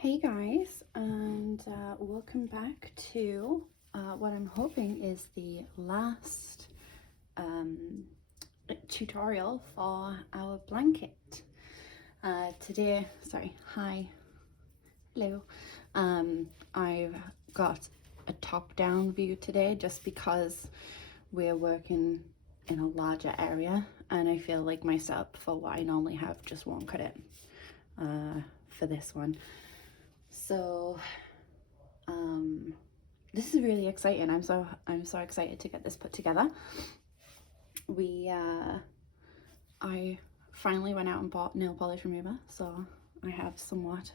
Hey guys, and welcome back to what I'm hoping is the last tutorial for our blanket. Hello. I've got a top-down view today just because we're working in a larger area, and I feel like my setup for what I normally have just won't cut it for this one. So this is really exciting. I'm so excited to get this put together. I finally went out and bought nail polish remover, so I have somewhat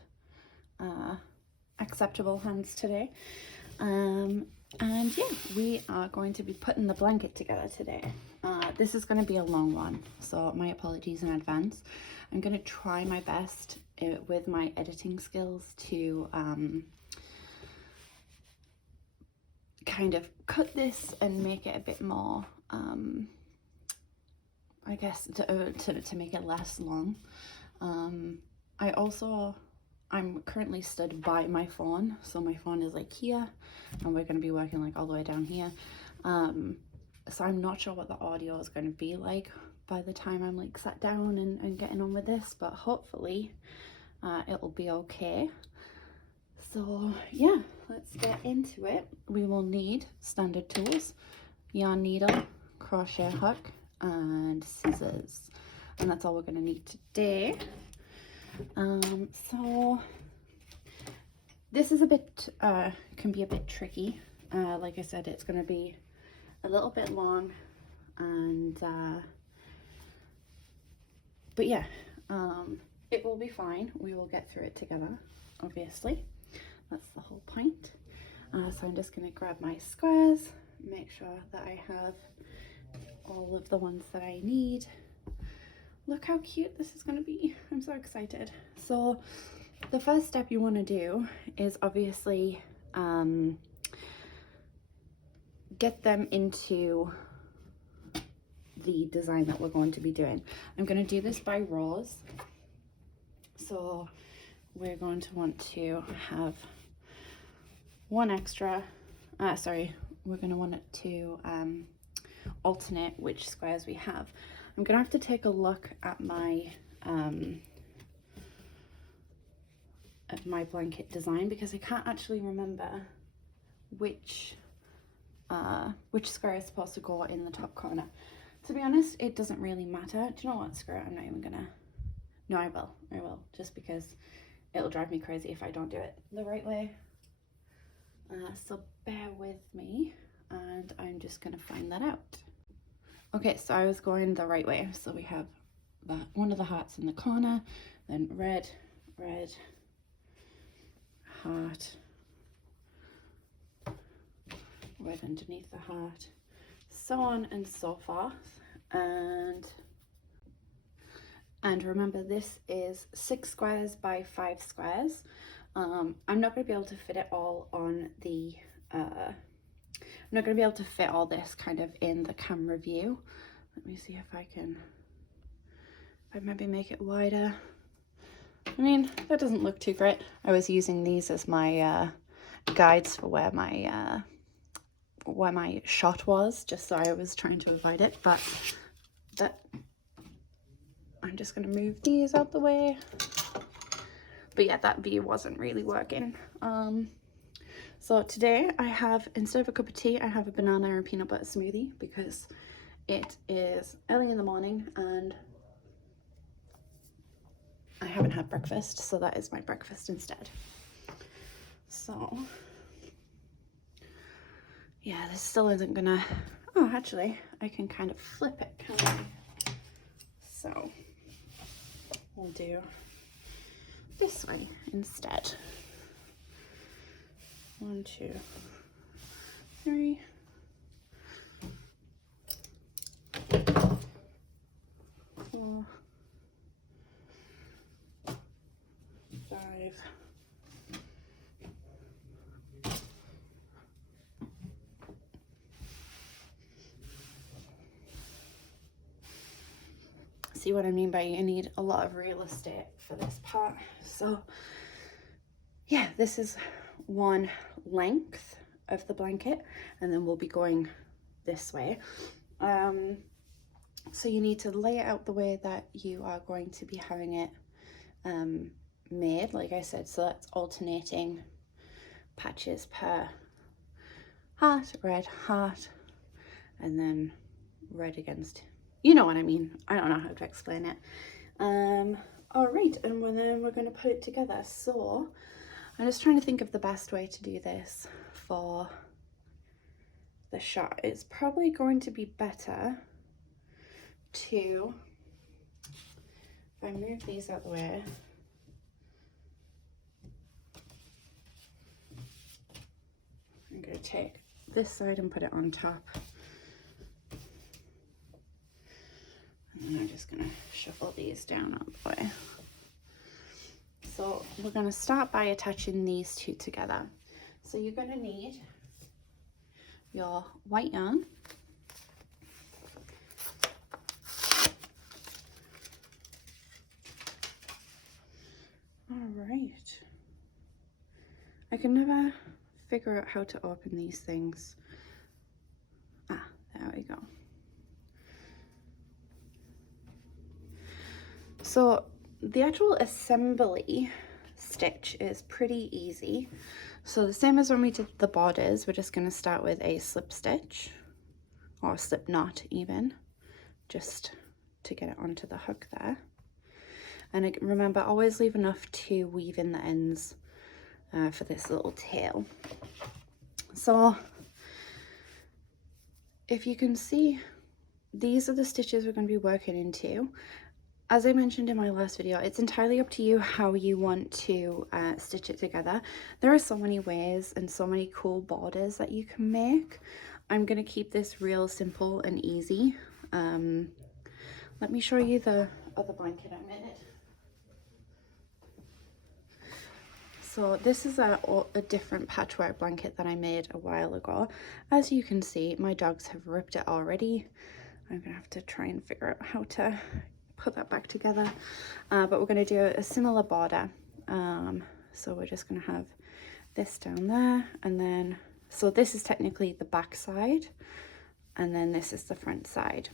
acceptable hands today. And yeah, we are going to be putting the blanket together today. This is going to be a long one, so my apologies in advance. I'm going to try my best with my editing skills to kind of cut this and make it a bit more, I guess, to make it less long. I'm currently stood by my phone, so my phone is like here, and we're going to be working like all the way down here. So I'm not sure what the audio is going to be like by the time I'm like sat down and getting on with this, but hopefully it'll be okay. So yeah, let's get into it. We will need standard tools, yarn needle, crochet hook, and scissors, and that's all we're going to need today. So this is a bit can be a bit tricky. Like I said, it's going to be a little bit long, and but yeah, it will be fine. We will get through it together, obviously. That's the whole point. So I'm just going to grab my squares, make sure that I have all of the ones that I need. Look how cute this is going to be. I'm so excited. So the first step you want to do is obviously get them into the design that we're going to be doing. I'm going to do this by rows. So we're going to want to have one extra, we're going to want it to alternate which squares we have. I'm going to have to take a look at my blanket design because I can't actually remember which square is supposed to go in the top corner. To be honest, it doesn't really matter. Do you know what? Screw it, I'm not even gonna. No, I will, just because it'll drive me crazy if I don't do it the right way. So bear with me, and I'm just gonna find that out. Okay, so I was going the right way. So we have one of the hearts in the corner, then red, heart, red underneath the heart, so on and so forth. And remember, this is 6 squares by 5 squares. I'm not going to be able to fit it all on the I'm not going to be able to fit all this kind of in the camera view. Let me see if I can maybe make it wider. I mean, that doesn't look too great. I was using these as my guides for where my shot was, just so I was trying to avoid it, but I'm just going to move these out the way. But yeah, that view wasn't really working. So today I have, instead of a cup of tea, I have a banana and peanut butter smoothie because it is early in the morning and I haven't had breakfast, so that is my breakfast instead. So yeah, this still isn't gonna, oh, actually I can kind of flip it, can't I? So we'll do this way instead. 1, 2, 3. 4, 5. See what I mean by you need a lot of real estate for this part. So yeah, this is one length of the blanket, and then we'll be going this way. So you need to lay it out the way that you are going to be having it made, like I said. So that's alternating patches per heart, red, heart, and then red against, you know what I mean. I don't know how to explain it. All right, and then we're going to put it together. So I'm just trying to think of the best way to do this for the shot. It's probably going to be better to, if I move these out the way, I'm going to take this side and put it on top. And I'm just going to shuffle these down out the way. So we're going to start by attaching these two together. So you're going to need your white yarn, all right. I can never figure out how to open these things. Ah, there we go. So the actual assembly stitch is pretty easy. So the same as when we did the borders, we're just going to start with a slip stitch, or a slip knot even, just to get it onto the hook there. And remember, always leave enough to weave in the ends for this little tail. So if you can see, these are the stitches we're going to be working into. As I mentioned in my last video, it's entirely up to you how you want to stitch it together. There are so many ways and so many cool borders that you can make. I'm going to keep this real simple and easy. Let me show you the other blanket I made. So this is a different patchwork blanket that I made a while ago. As you can see, my dogs have ripped it already. I'm going to have to try and figure out how to put that back together, but we're going to do a similar border. So we're just going to have this down there, and then, so this is technically the back side, and then this is the front side.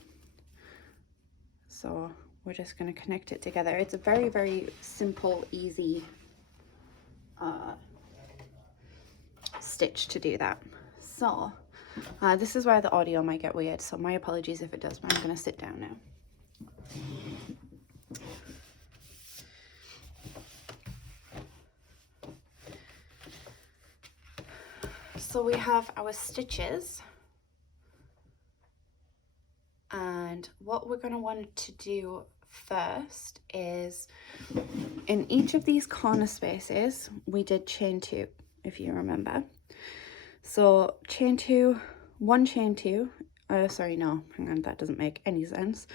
So we're just going to connect it together. It's a very, very simple, easy stitch to do that. So this is where the audio might get weird, so my apologies if it does, but I'm going to sit down now. So we have our stitches, and what we're going to want to do first is, in each of these corner spaces we did chain 2, if you remember. So chain 2, one chain 2, sorry, no, hang on, that doesn't make any sense.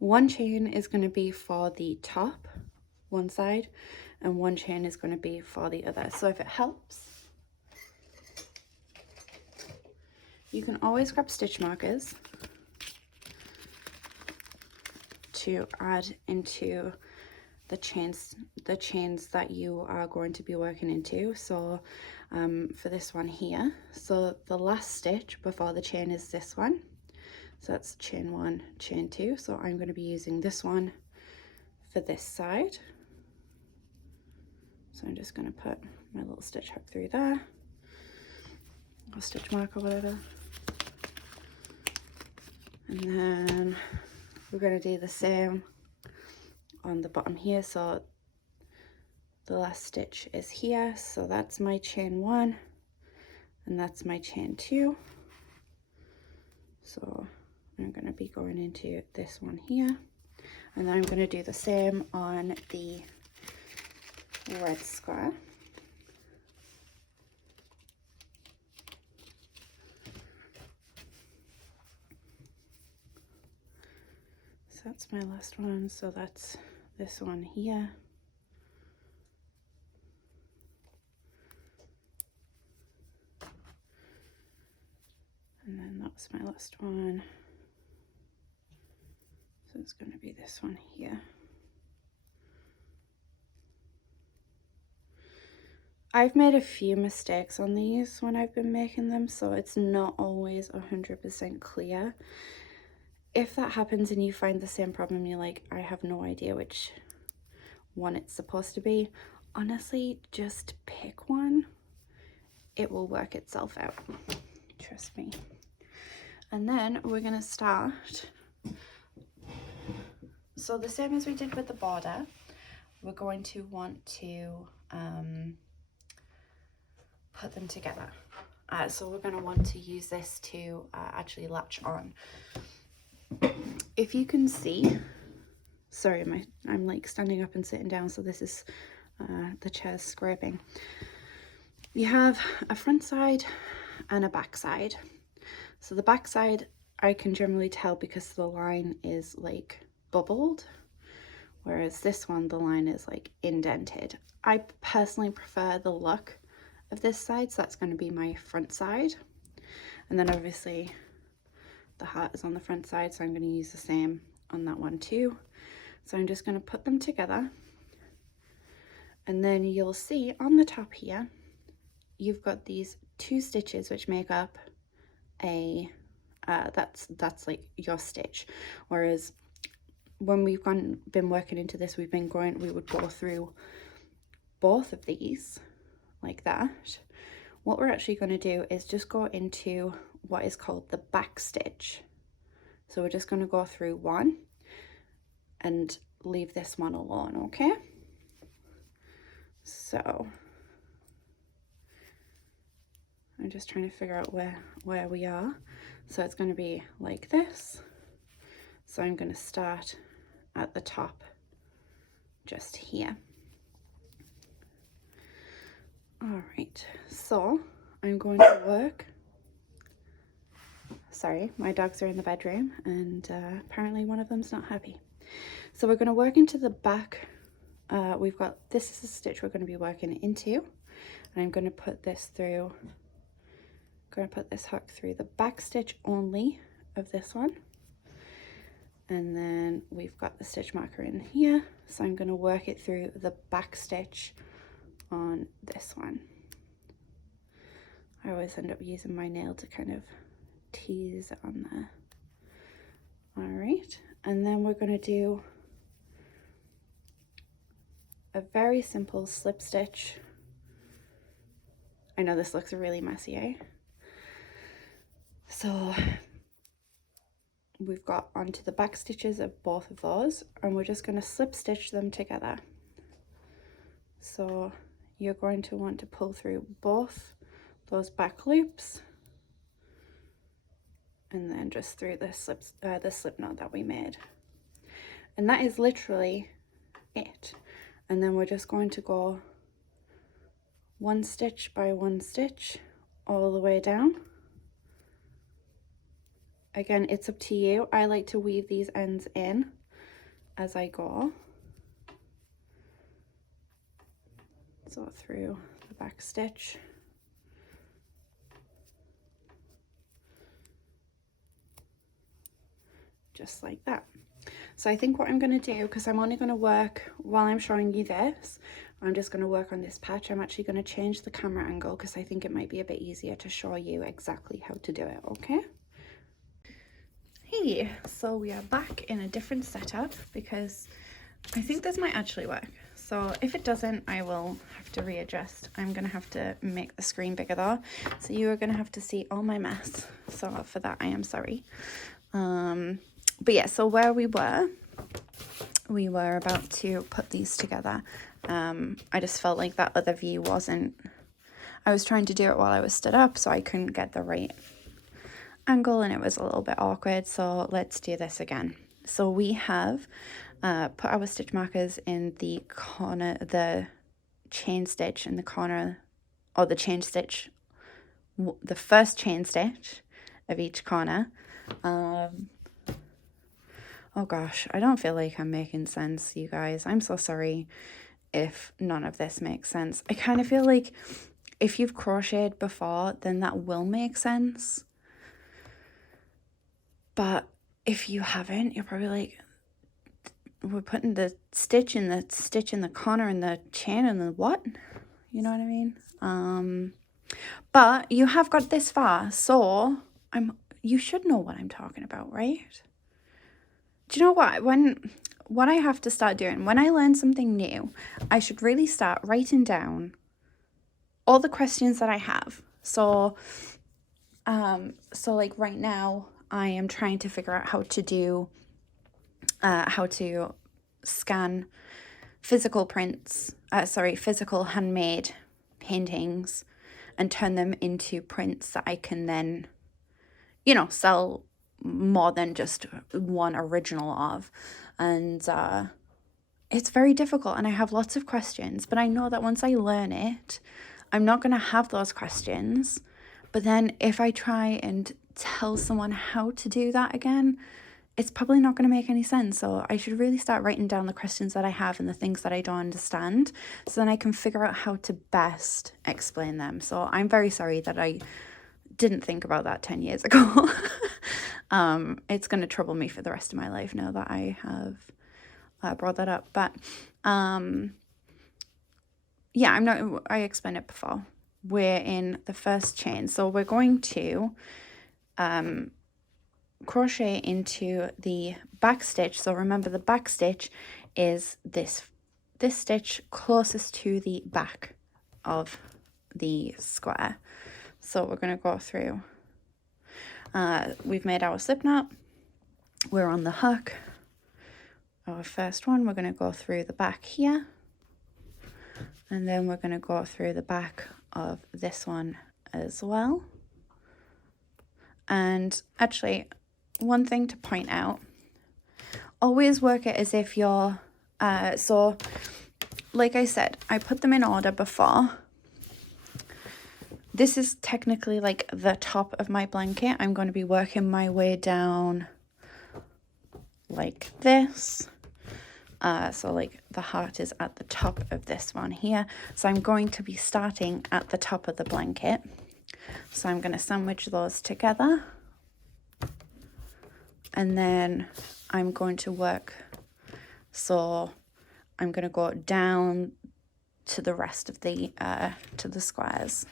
One chain is going to be for the top, one side, and one chain is going to be for the other. So if it helps, you can always grab stitch markers to add into the chains that you are going to be working into. So for this one here, so the last stitch before the chain is this one. So that's chain 1, chain 2. So I'm going to be using this one for this side. So I'm just going to put my little stitch hook through there, or stitch mark or whatever. And then we're going to do the same on the bottom here. So the last stitch is here, so that's my chain 1 and that's my chain 2. So I'm going to be going into this one here, and then I'm going to do the same on the red square. So that's my last one, so that's this one here. And then that's my last one. So it's going to be this one here. I've made a few mistakes on these when I've been making them, so it's not always 100% clear. If that happens and you find the same problem, you're like, I have no idea which one it's supposed to be, honestly, just pick one. It will work itself out, trust me. And then we're going to start, so the same as we did with the border, we're going to want to put them together. So we're going to want to use this to actually latch on. If you can see, sorry, I'm like standing up and sitting down, so this is the chair's scraping. You have a front side and a back side. So the back side I can generally tell because the line is like bubbled, whereas this one, the line is like indented. I personally prefer the look of this side, so that's going to be my front side. And then obviously the heart is on the front side, so I'm going to use the same on that one too. So I'm just going to put them together, and then you'll see on the top here you've got these 2 stitches which make up a that's like your stitch, whereas when we've been working into this, we would go through both of these like that. What we're actually going to do is just go into what is called the back stitch. So we're just going to go through one and leave this one alone, okay? So I'm just trying to figure out where we are. So it's going to be like this. So I'm going to start at the top just here. All right, so I'm going to work. Sorry, my dogs are in the bedroom, and apparently one of them's not happy. So we're going to work into the back. We've got, this is the stitch we're going to be working into, and I'm going to put this through, going to put this hook through the back stitch only of this one. And then we've got the stitch marker in here, so I'm going to work it through the back stitch on this one. I always end up using my nail to kind of tease on there. All right, and then we're going to do a very simple slip stitch. I know this looks really messy, eh? So we've got onto the back stitches of both of those, and we're just going to slip stitch them together. So you're going to want to pull through both those back loops, and then just through the slip knot that we made. And that is literally it. And then we're just going to go 1 stitch by 1 stitch all the way down. Again, it's up to you. I like to weave these ends in as I go. So through the back stitch. Just like that. So I think what I'm going to do, because I'm only going to work while I'm showing you this, I'm just going to work on this patch. I'm actually going to change the camera angle because I think it might be a bit easier to show you exactly how to do it, okay? Hey, so we are back in a different setup because I think this might actually work. So if it doesn't, I will have to readjust. I'm going to have to make the screen bigger though. So you are going to have to see all my mess. So for that, I am sorry. But yeah, so where we were about to put these together. I just felt like that other view wasn't, I was trying to do it while I was stood up, so I couldn't get the right angle and it was a little bit awkward. So let's do this again. So we have put our stitch markers in the corner, the chain stitch in the corner, or the chain stitch, the first chain stitch of each corner. Oh gosh, I don't feel like I'm making sense, you guys. I'm so sorry if none of this makes sense. I kind of feel like if you've crocheted before, then that will make sense. But if you haven't, you're probably like, we're putting the stitch in the corner and the chain and the what? You know what I mean? But you have got this far, so you should know what I'm talking about, right? Do you know what I have to start doing when I learn something new, I should really start writing down all the questions that I have. So like right now I am trying to figure out how to scan physical handmade paintings and turn them into prints that I can then, sell more than just one original of. And it's very difficult and I have lots of questions, but I know that once I learn it, I'm not going to have those questions. But then if I try and tell someone how to do that again, it's probably not going to make any sense. So I should really start writing down the questions that I have and the things that I don't understand, so then I can figure out how to best explain them. So I'm very sorry that I didn't think about that 10 years ago. It's going to trouble me for the rest of my life now that I have brought that up. But yeah, I explained it before. We're in the first chain, so we're going to crochet into the back stitch. So remember, the back stitch is this stitch closest to the back of the square. So we're going to go through, we've made our slip knot, we're on the hook, our first one, we're going to go through the back here, and then we're going to go through the back of this one as well. And actually, one thing to point out, always work it as if you're, so like I said, I put them in order before. This is technically like the top of my blanket. I'm going to be working my way down like this. So like the heart is at the top of this one here. So I'm going to be starting at the top of the blanket. So I'm going to sandwich those together. And then I'm going to work. So I'm going to go down to the rest of the, to the squares.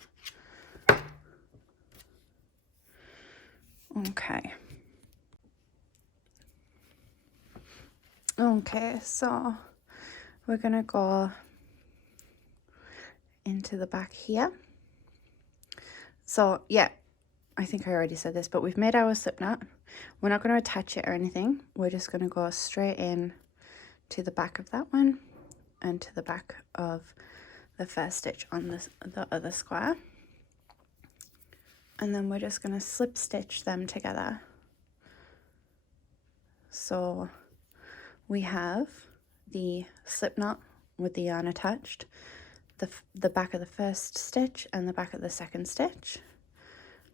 Okay, so we're going to go into the back here. So yeah, I think I already said this, but we've made our slip knot. We're not going to attach it or anything. We're just going to go straight in to the back of that one and to the back of the first stitch on the other square. And then we're just going to slip stitch them together. So we have the slip knot with the yarn attached, the back of the first stitch and the back of the second stitch.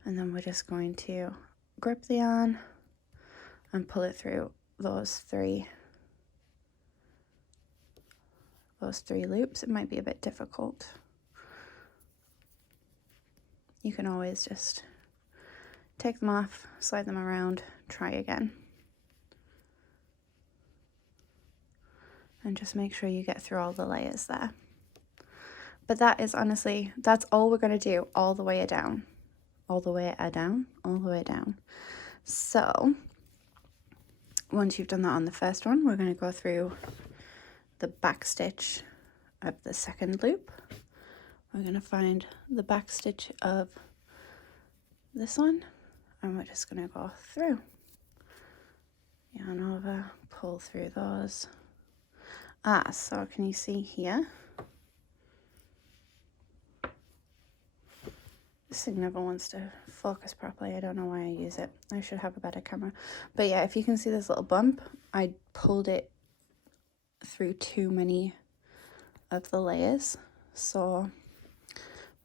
And then we're just going to grip the yarn and pull it through those three loops. It might be a bit difficult. You can always just take them off, slide them around, try again. And just make sure you get through all the layers there. But that is honestly, that's all we're going to do all the way down. All the way down. So once you've done that on the first one, we're going to go through the back stitch of the second loop. We're going to find the back stitch of this one, and we're just going to go through. Yarn over, pull through those. So can you see here? This thing never wants to focus properly. I don't know why I use it. I should have a better camera. But yeah, if you can see this little bump, I pulled it through too many of the layers. So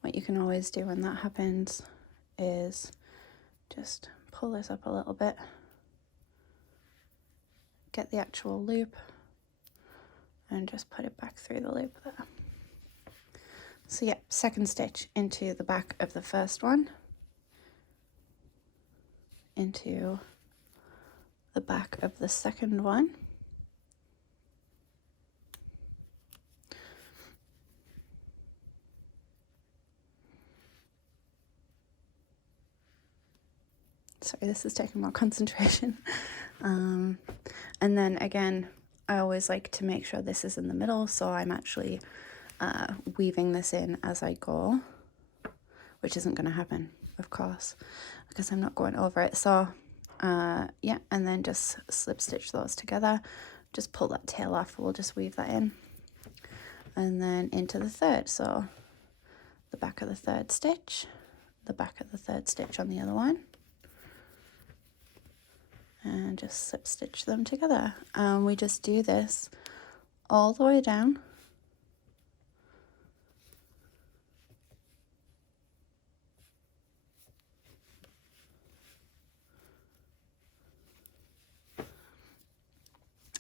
what you can always do when that happens is just pull this up a little bit, get the actual loop, and just put it back through the loop there. So yeah, second stitch into the back of the first one, into the back of the second one, Sorry, this is taking more concentration. And then again, I always like to make sure this is in the middle, so I'm actually weaving this in as I go, which isn't going to happen, of course, because I'm not going over it. So yeah, and then just slip stitch those together. Just pull that tail off. We'll just weave that in, and then into the third. So the back of the third stitch, the back of the third stitch on the other one, and just slip stitch them together. And we just do this all the way down.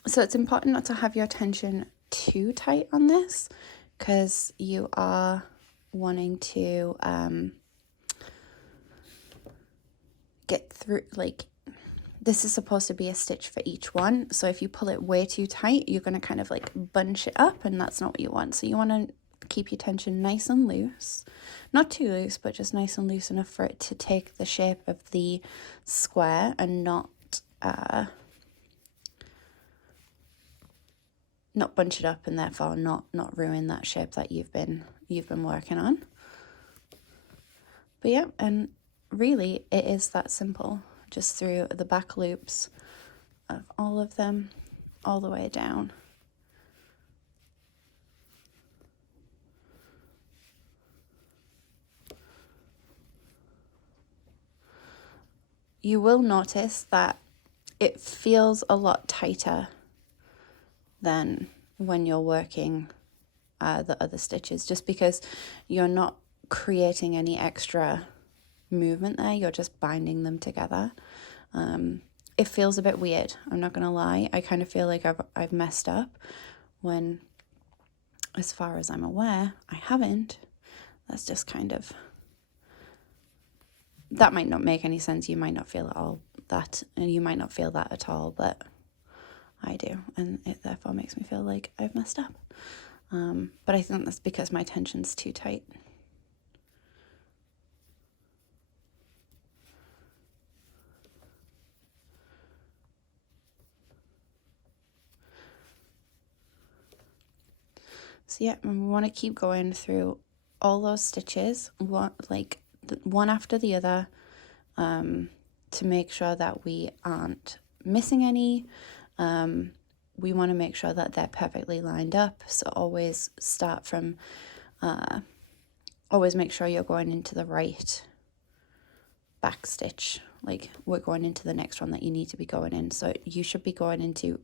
So it's important not to have your tension too tight on this, because you are wanting to get through, like, this is supposed to be a stitch for each one. So if you pull it way too tight, you're going to kind of like bunch it up, and that's not what you want. So you want to keep your tension nice and loose, not too loose, but just nice and loose enough for it to take the shape of the square and not bunch it up, and therefore not ruin that shape that you've been working on. But yeah, and really it is that simple, just through the back loops of all of them, all the way down. You will notice that it feels a lot tighter than when you're working the other stitches, just because you're not creating any extra movement there, you're just binding them together. It feels a bit weird, I'm not gonna lie. I kind of feel like I've messed up, when, as far as I'm aware, I haven't. That's just kind of, that might not make any sense. You might not feel it all that, and you might not feel that at all, but I do, and it therefore makes me feel like I've messed up. But I think that's because my tension's too tight. So yeah, and we want to keep going through all those stitches, one after the other, to make sure that we aren't missing any. We want to make sure that they're perfectly lined up. So always start from, always make sure you're going into the right back stitch. Like, we're going into the next one that you need to be going in. So you should be going into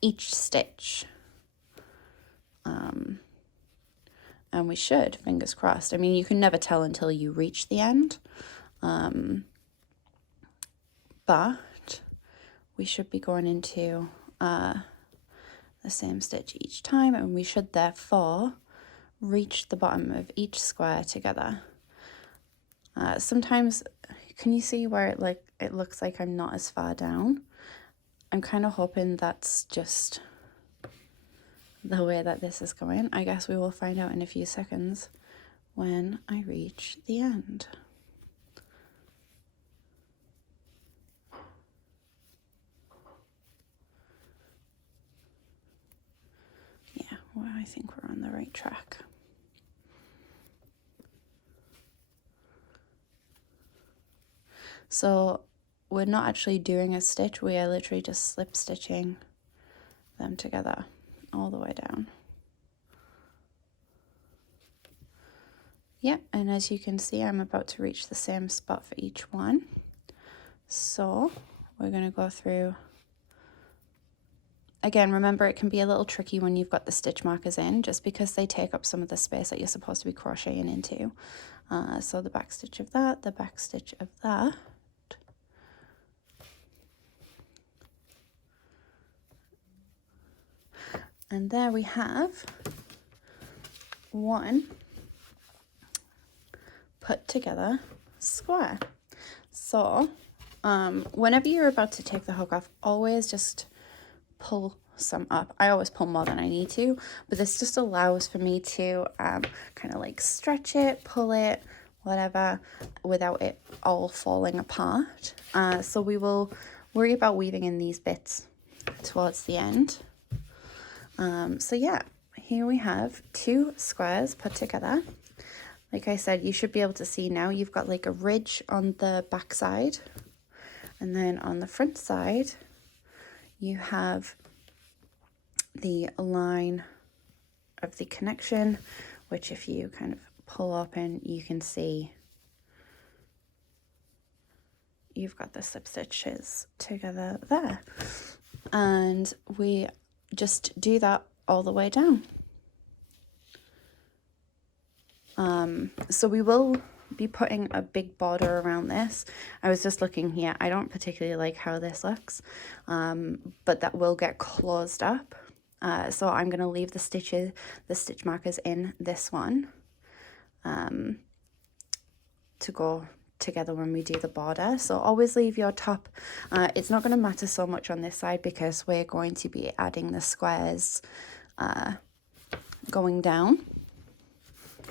each stitch. And we should, fingers crossed. I mean, you can never tell until you reach the end. But we should be going into the same stitch each time, and we should therefore reach the bottom of each square together. Sometimes, can you see where it looks like I'm not as far down? I'm kind of hoping that's just the way that this is going. I guess we will find out in a few seconds when I reach the end. Yeah, well, I think we're on the right track. So we're not actually doing a stitch, we are literally just slip stitching them together all the way down. Yeah, and as you can see, I'm about to reach the same spot for each one. So we're going to go through. Again, remember, it can be a little tricky when you've got the stitch markers in, just because they take up some of the space that you're supposed to be crocheting into. So the back stitch of that, the back stitch of that. And there we have one put together square. So whenever you're about to take the hook off, always just pull some up. I always pull more than I need to, but this just allows for me to kind of like stretch it, pull it whatever, without it all falling apart. So we will worry about weaving in these bits towards the end. So yeah, here we have 2 squares put together. Like I said, you should be able to see now you've got like a ridge on the back side, and then on the front side you have the line of the connection, which if you kind of pull open, you can see you've got the slip stitches together there. And we just do that all the way down. So we will be putting a big border around this. I was just looking here. I don't particularly like how this looks, but that will get closed up. So I'm going to leave the stitch markers in this one to go together when we do the border. So always leave your top. It's not going to matter so much on this side because we're going to be adding the squares going down.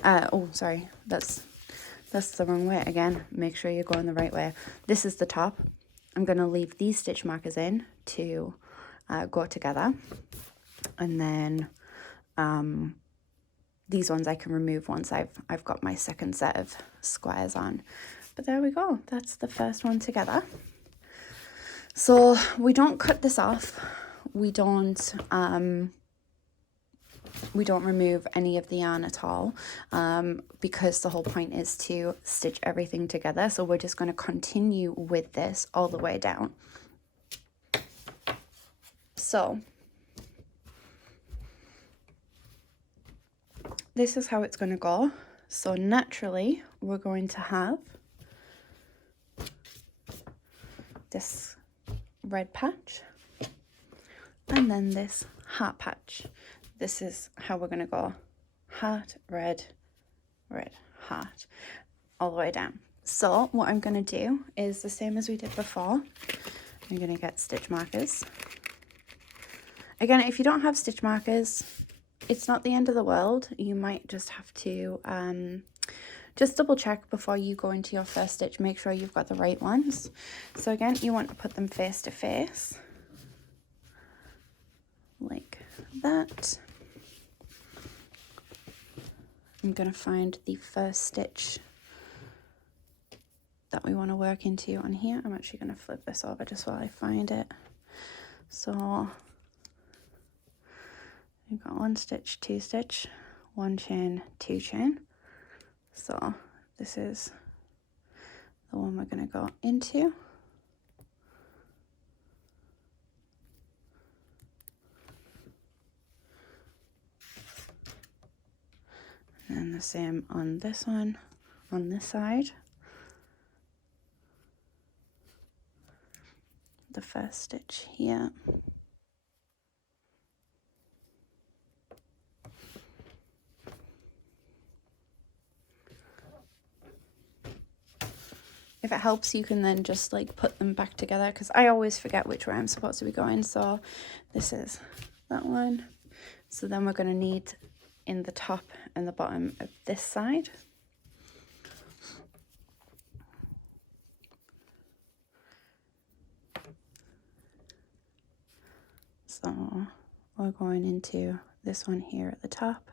Oh, sorry, that's the wrong way again. Make sure you're going the right way. This is the top. I'm going to leave these stitch markers in to go together, and then these ones I can remove once I've got my second set of squares on. But there we go, that's the first one together. So we don't cut this off, we don't remove any of the yarn at all, because the whole point is to stitch everything together. So we're just going to continue with this all the way down. So this is how it's going to go. So naturally we're going to have this red patch and then this heart patch. This is how we're going to go: heart, red, red, heart, all the way down. So what I'm going to do is the same as we did before. I'm going to get stitch markers. Again, if you don't have stitch markers, it's not the end of the world. You might just have to just double check before you go into your first stitch. Make sure you've got the right ones. So again, you want to put them face to face like that. I'm going to find the first stitch that we want to work into on here. I'm actually going to flip this over just while I find it. So you've got 1 stitch, 2 stitch, 1 chain, 2 chain. So this is the one we're going to go into. And the same on this one, on this side. The first stitch here. If it helps, you can then just like put them back together, because I always forget which way I'm supposed to be going. So this is that one. So then we're going to need in the top and the bottom of this side. So we're going into this one here at the top.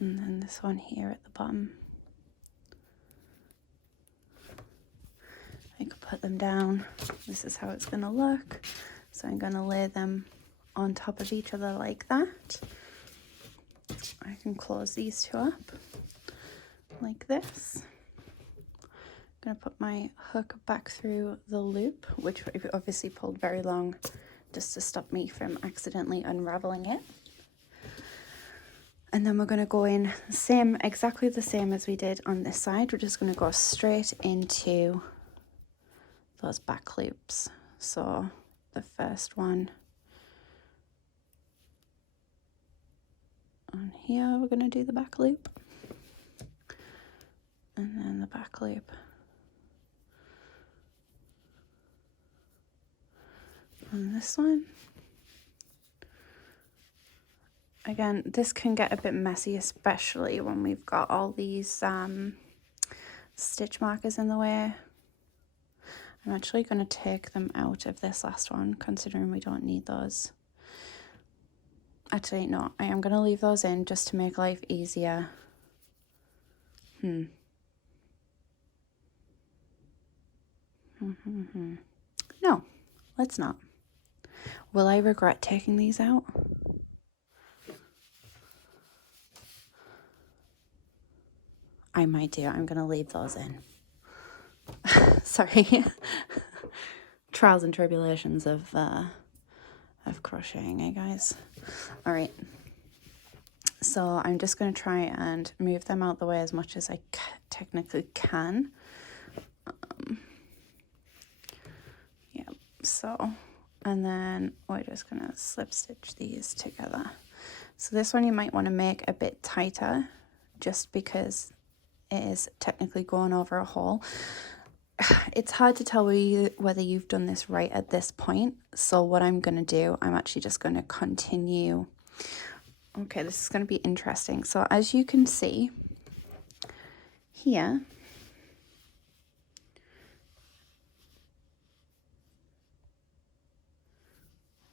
And then this one here at the bottom. I could put them down. This is how it's going to look. So I'm going to lay them on top of each other like that. I can close these 2 up like this. I'm going to put my hook back through the loop, which I've obviously pulled very long just to stop me from accidentally unraveling it. And then we're going to go in exactly the same as we did on this side. We're just going to go straight into those back loops. So the first one on here, we're going to do the back loop. And then the back loop. On this one. Again, this can get a bit messy, especially when we've got all these stitch markers in the way. I'm actually going to take them out of this last one, considering we don't need those. Actually, no, I am going to leave those in just to make life easier. No, let's not. Will I regret taking these out? I might do. I'm going to leave those in. Sorry. Trials and tribulations of crocheting, eh, guys? All right. So I'm just going to try and move them out the way as much as I technically can. Yeah, so, and then we're just going to slip stitch these together. So this one you might want to make a bit tighter just because it is technically going over a hole. It's hard to tell whether you've done this right at this point. So what I'm going to do, I'm actually just going to continue. Okay, this is going to be interesting. So as you can see here,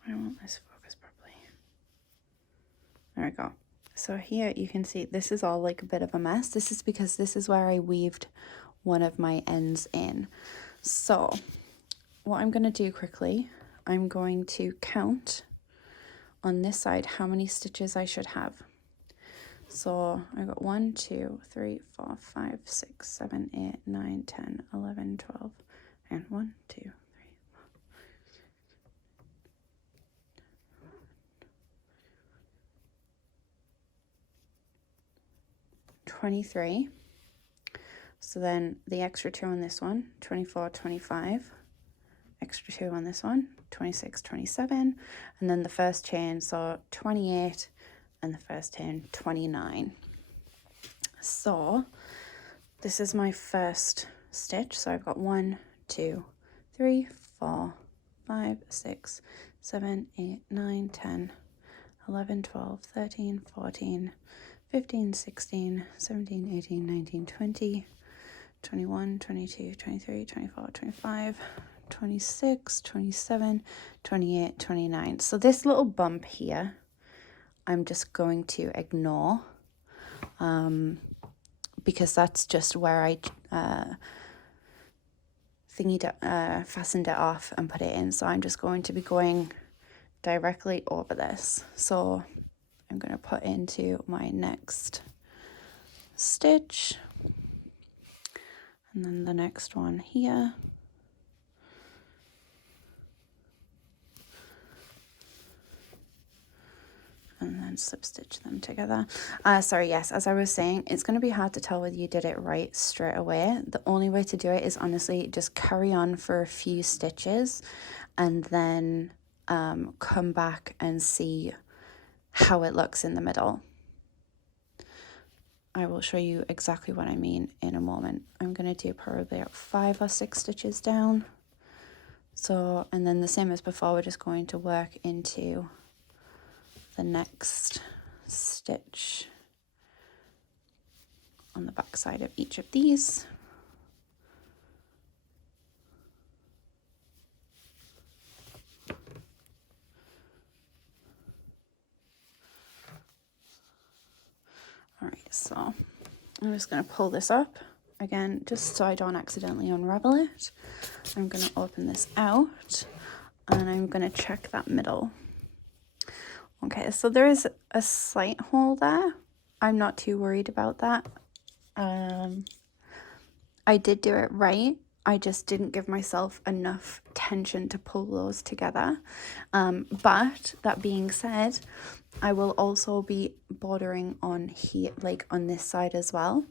I don't want this focus properly. There we go. So here you can see this is all like a bit of a mess. This is because this is where I weaved one of my ends in. So what I'm going to do quickly, I'm going to count on this side how many stitches I should have. So I got 1, 2, 3, 4, 5, 6, 7, 8, 9, 10, 11, 12, and 1, 2, 3, 23. So then the extra 2 on this one, 24, 25, extra 2 on this one, 26, 27, and then the first chain, so 28, and the first chain, 29. So this is my first stitch. So I've got 1, 2, 3, 4, 5, 6, 7, 8, 9, 10, 11, 12, 13, 14, 15, 16, 17, 18, 19, 20, 21, 22, 23, 24, 25, 26, 27, 28, 29. So this little bump here, I'm just going to ignore because that's just where I fastened it off and put it in. So I'm just going to be going directly over this. So I'm going to put into my next stitch and then the next one here. And then slip stitch them together. Sorry, yes, as I was saying, it's going to be hard to tell whether you did it right straight away. The only way to do it is honestly just carry on for a few stitches and then come back and see how it looks in the middle. I will show you exactly what I mean in a moment. I'm going to do probably about 5 or 6 stitches down. So, and then the same as before, we're just going to work into the next stitch on the back side of each of these. All right, so I'm just going to pull this up again, just so I don't accidentally unravel it. I'm going to open this out and I'm going to check that middle. Okay, so there is a slight hole there. I'm not too worried about that. I did do it right. I just didn't give myself enough tension to pull those together. But that being said, I will also be bordering on here, like on this side as well.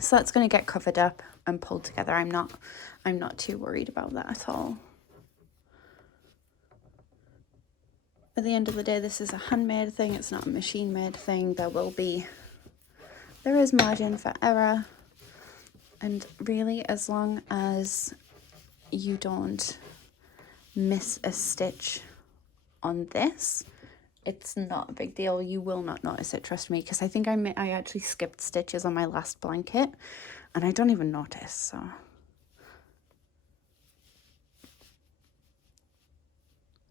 So that's going to get covered up and pulled together. I'm not too worried about that at all. At the end of the day, this is a handmade thing. It's not a machine made thing. There is margin for error. And really, as long as you don't miss a stitch on this, it's not a big deal. You will not notice it, trust me, because I think I actually skipped stitches on my last blanket and I don't even notice.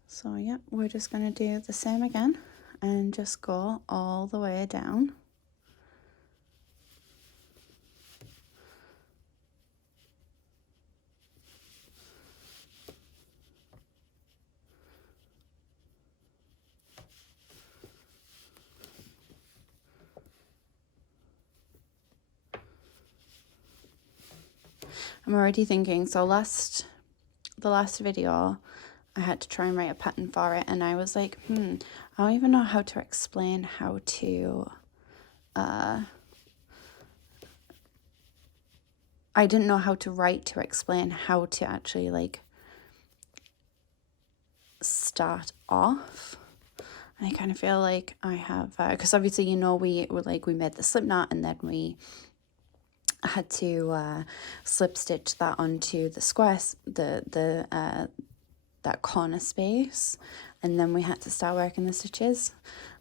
So yeah, we're just going to do the same again and just go all the way down. I'm already thinking, so the last video, I had to try and write a pattern for it, and I was like, I don't even know how to explain how to, I didn't know how to write to explain how to actually, like, start off. And I kind of feel like I have, because obviously, you know, we made the slip knot, and then we had to slip stitch that onto the squares, that corner space, and then we had to start working the stitches.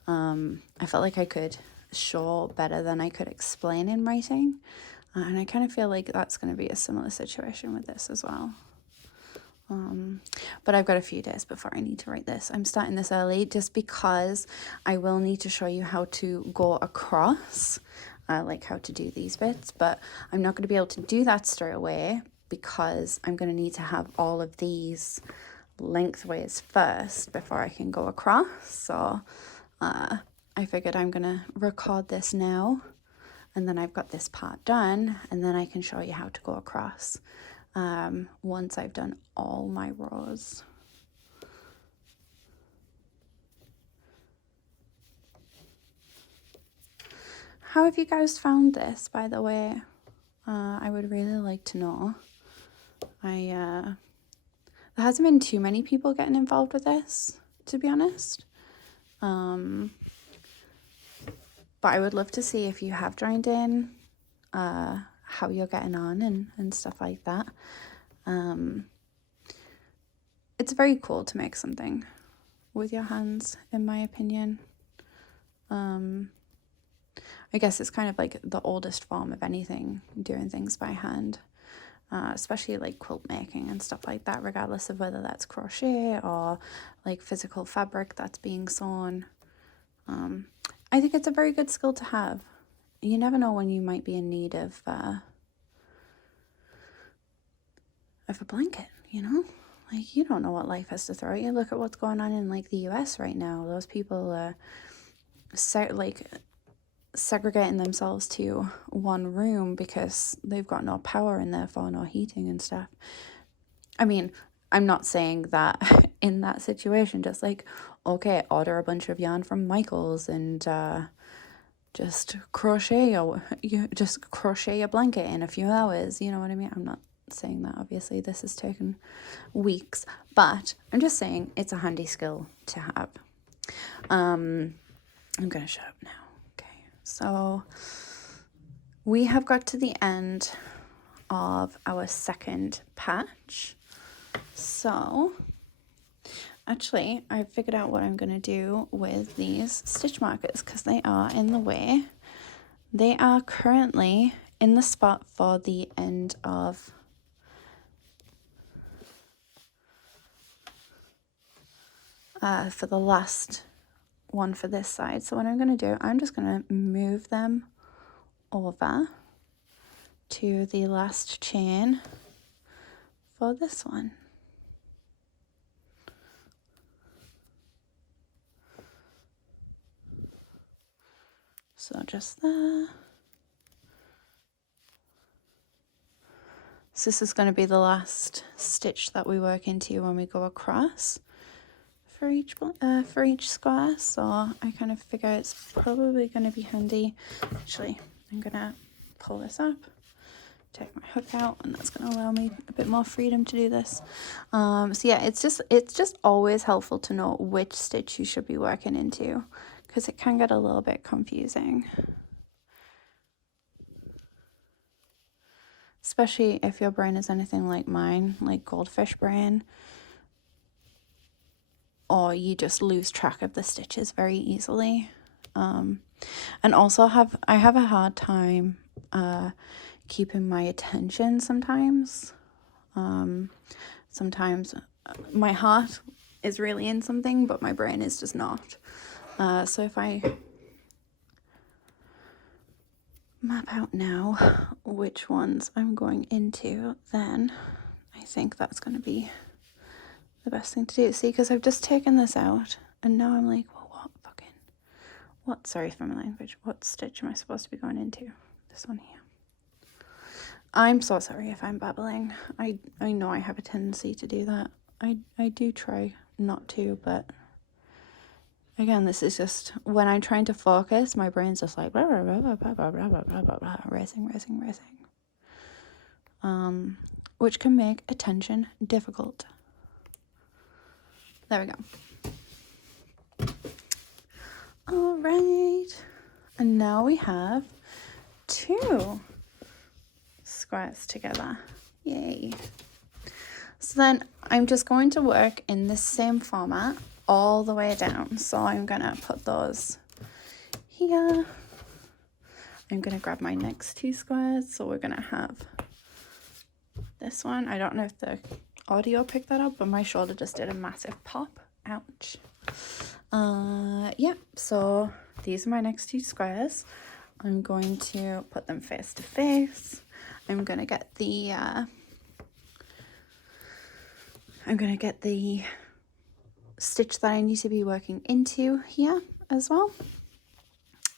I felt like I could show better than I could explain in writing, and I kind of feel like that's going to be a similar situation with this as well. But I've got a few days before I need to write this. I'm starting this early just because I will need to show you how to go across, like how to do these bits, but I'm not going to be able to do that straight away because I'm going to need to have all of these lengthways first before I can go across. So I figured I'm going to record this now, and then I've got this part done, and then I can show you how to go across once I've done all my rows. How have you guys found this, by the way? I would really like to know. There hasn't been too many people getting involved with this, to be honest. But I would love to see if you have joined in, how you're getting on and stuff like that. It's very cool to make something with your hands, in my opinion. I guess it's kind of like the oldest form of anything, doing things by hand, especially like quilt making and stuff like that, regardless of whether that's crochet or like physical fabric that's being sewn. I think it's a very good skill to have. You never know when you might be in need of a blanket, you know? Like, you don't know what life has to throw at you. Look at what's going on in like the US right now. Those people are segregating themselves to one room because they've got no power and therefore no heating and stuff. I mean, I'm not saying that in that situation, just like, okay, order a bunch of yarn from Michael's and just crochet a blanket in a few hours, you know what I mean? I'm not saying that, obviously. This has taken weeks, but I'm just saying it's a handy skill to have. I'm going to shut up now. So we have got to the end of our second patch. So actually, I figured out what I'm going to do with these stitch markers because they are in the way. They are currently in the spot for the end of for the last one for this side. So what I'm going to do, I'm just going to move them over to the last chain for this one. So just there. So this is going to be the last stitch that we work into when we go across for each square. So I kind of figure it's probably going to be handy. Actually, I'm going to pull this up, take my hook out, and that's going to allow me a bit more freedom to do this. So yeah, it's just always helpful to know which stitch you should be working into because it can get a little bit confusing. especially if your brain is anything like mine, like goldfish brain, or you just lose track of the stitches very easily. And also I have a hard time keeping my attention sometimes. Sometimes my heart is really in something, but my brain is just not. So if I map out now which ones I'm going into, then I think that's going to be the best thing to do. See, because I've just taken this out, and now I'm like, well, sorry for my language, what stitch am I supposed to be going into? This one here. I'm so sorry if I'm babbling. I know I have a tendency to do that. I do try not to, but again, this is just when I'm trying to focus, my brain's just like blah, blah, blah, blah, blah, blah, blah, blah, blah, blah, racing. Which can make attention difficult. There we go. All right, and now we have 2 squares together. Yay. So then I'm just going to work in the same format all the way down. So I'm gonna put those here. I'm gonna grab my next 2 squares. So we're gonna have this one. I don't know if the audio picked that up, but my shoulder just did a massive pop. Ouch. Yeah, so these are my next 2 squares. I'm going to put them face to face. I'm gonna get the stitch that I need to be working into here as well.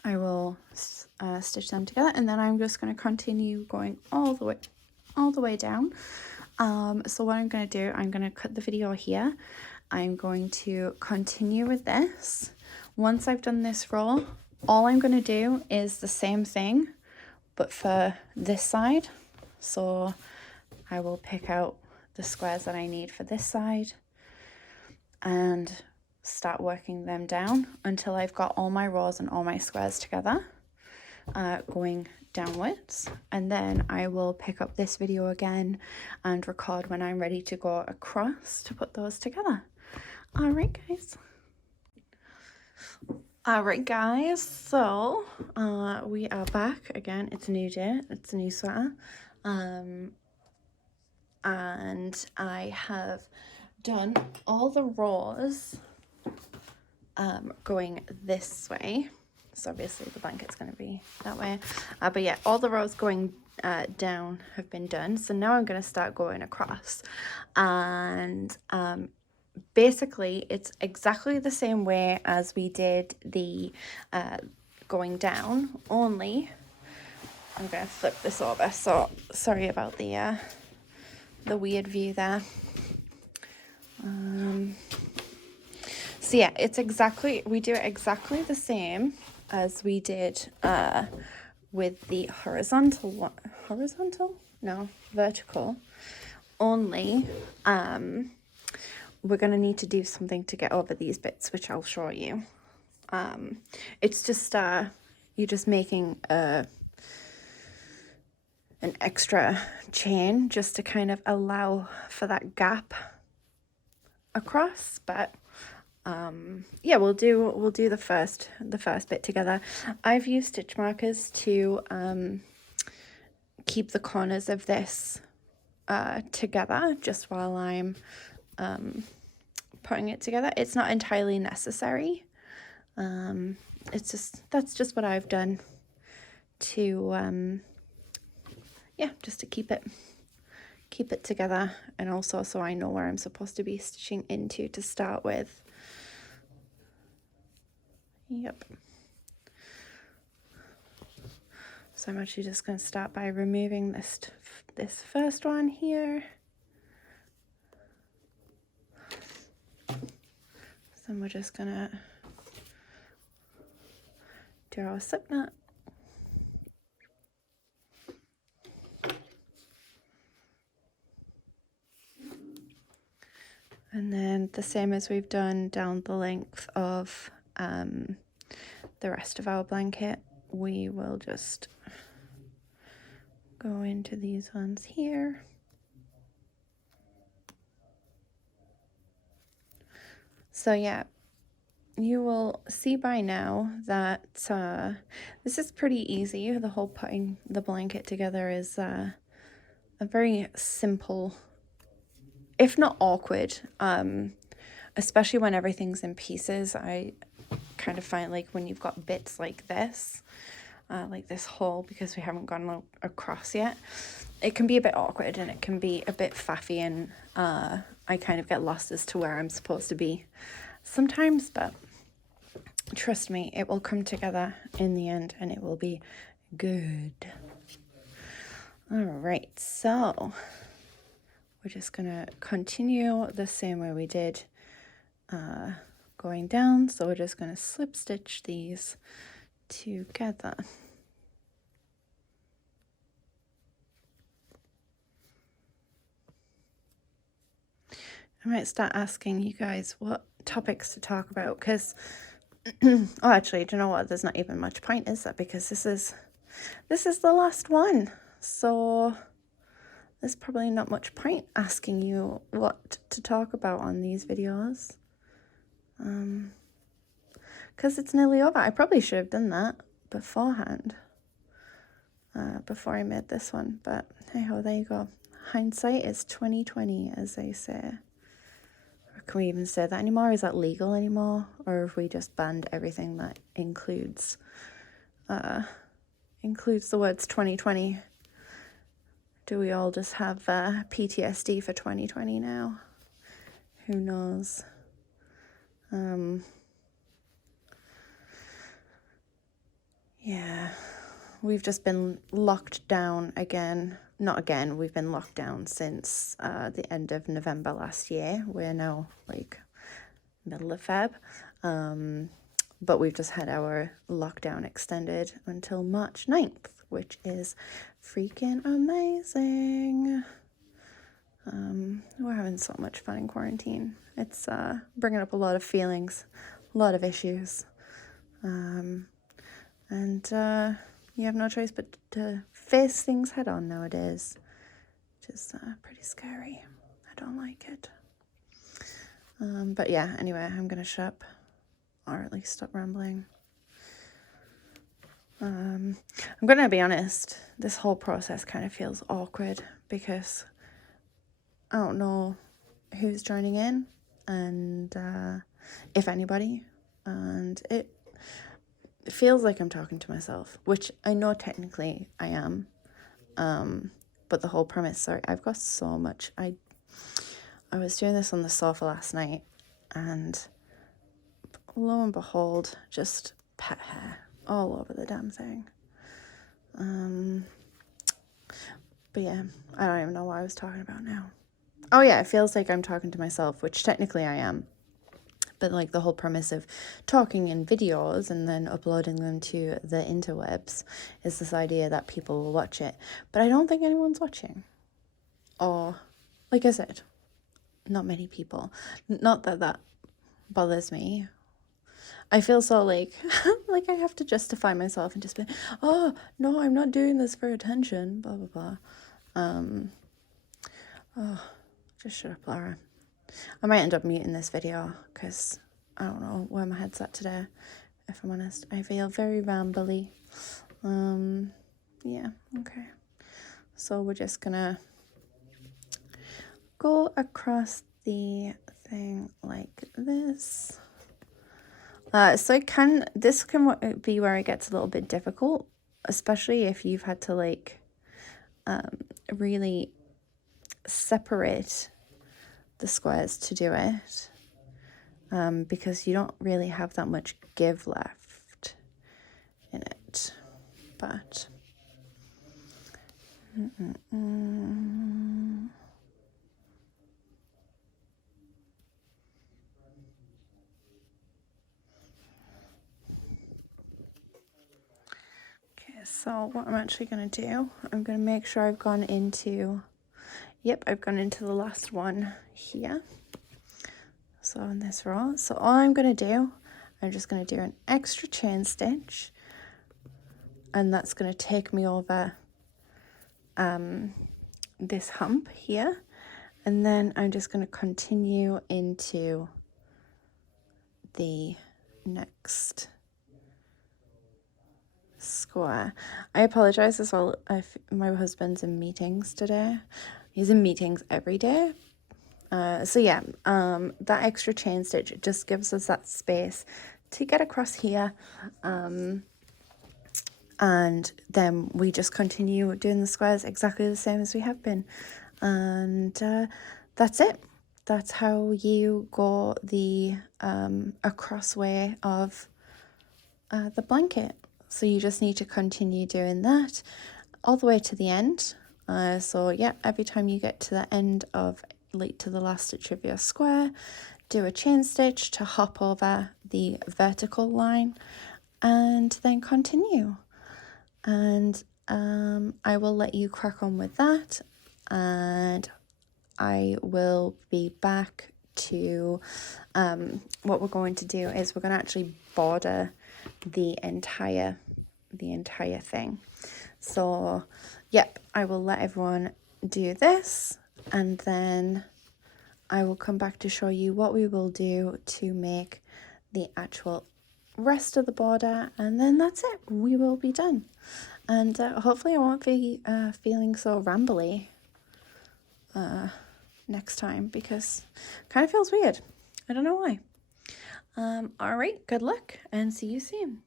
I will stitch them together, and then I'm just going to continue going all the way down. So what I'm going to do, I'm going to cut the video here. I'm going to continue with this. Once I've done this row, all I'm going to do is the same thing, but for this side. So I will pick out the squares that I need for this side and start working them down until I've got all my rows and all my squares together, going downwards. And then I will pick up this video again and record when I'm ready to go across to put those together. All right, guys, so we are back again. It's a new day, it's a new sweater, and I have done all the rows going this way. So obviously the blanket's going to be that way, but yeah, all the rows going down have been done. So now I'm going to start going across, and basically it's exactly the same way as we did the going down, only I'm going to flip this over, so sorry about the weird view there. So yeah, we do it exactly the same as we did with the vertical, only we're going to need to do something to get over these bits, which I'll show you. It's just you're just making an extra chain just to kind of allow for that gap across, but yeah, we'll do the first bit together. I've used stitch markers to keep the corners of this together just while I'm putting it together. It's not entirely necessary. That's just what I've done to yeah, just to keep it together, and also so I know where I'm supposed to be stitching into to start with. Yep. So I'm actually just going to start by removing this first one here. So we're just going to do our slip knot. And then the same as we've done down the length of the rest of our blanket, we will just go into these ones here. So yeah, you will see by now that this is pretty easy. The whole putting the blanket together is a very simple, if not awkward, especially when everything's in pieces. I kind of find like when you've got bits like this hole, because we haven't gone across yet, it can be a bit awkward and it can be a bit faffy, and I kind of get lost as to where I'm supposed to be sometimes, but trust me, it will come together in the end and it will be good. All right, so we're just gonna continue the same way we did going down. So we're just gonna slip stitch these together. I might start asking you guys what topics to talk about, because oh, actually, do you know what? There's not even much point, is there? Because this is the last one, so there's probably not much point asking you what to talk about on these videos, because it's nearly over. I probably should have done that beforehand, before I made this one, but hey ho, there you go. Hindsight is 20/20, as they say. Can we even say that anymore? Is that legal anymore? Or have we just banned everything that includes the words 2020? Do we all just have PTSD for 2020 now? Who knows? Yeah, we've just been locked down again. Not again, we've been locked down since the end of November last year. We're now like middle of Feb. But we've just had our lockdown extended until March 9th, which is freaking amazing. We're having so much fun in quarantine. It's bringing up a lot of feelings, a lot of issues. And you have no choice but to face things head on nowadays, which is pretty scary. I don't like it. But yeah, anyway, I'm going to shut up, or at least stop rambling. I'm going to be honest, this whole process kind of feels awkward because I don't know who's joining in, and if anybody, and it feels like I'm talking to myself, which I know technically I am, but the whole premise, sorry, I've got so much. I was doing this on the sofa last night, and lo and behold, just pet hair all over the damn thing. But yeah, I don't even know what I was talking about now. Oh yeah, it feels like I'm talking to myself, which technically I am. But like the whole premise of talking in videos and then uploading them to the interwebs is this idea that people will watch it. But I don't think anyone's watching. Or, like I said, not many people. Not that that bothers me. I feel so like I have to justify myself and just be, oh, no, I'm not doing this for attention, blah, blah, blah. Oh, just shut up, Laura. I might end up muting this video because I don't know where my head's at today, if I'm honest. I feel very rambly. Yeah, okay. So we're just gonna go across the thing like this. So this can be where it gets a little bit difficult, especially if you've had to like really separate the squares to do it, because you don't really have that much give left in it. But okay, so what I'm actually going to do, I'm going to make sure I've gone into, yep, I've gone into the last one here. So in this row, so all I'm going to do, I'm just going to do an extra chain stitch, and that's going to take me over this hump here, and then I'm just going to continue into the next square. I apologize as well if my husband's in meetings today. He's in meetings every day. So yeah, that extra chain stitch just gives us that space to get across here. And then we just continue doing the squares exactly the same as we have been. And that's it. That's how you go the across way of the blanket. So you just need to continue doing that all the way to the end. So yeah, every time you get to the end of, like, to the last stitch of your square, do a chain stitch to hop over the vertical line and then continue. And I will let you crack on with that, and I will be back to what we're going to do is we're going to actually border the entire thing. So yep, I will let everyone do this, and then I will come back to show you what we will do to make the actual rest of the border, and then that's it. We will be done. And hopefully I won't be feeling so rambly next time, because it kind of feels weird. I don't know why. All right, good luck and see you soon.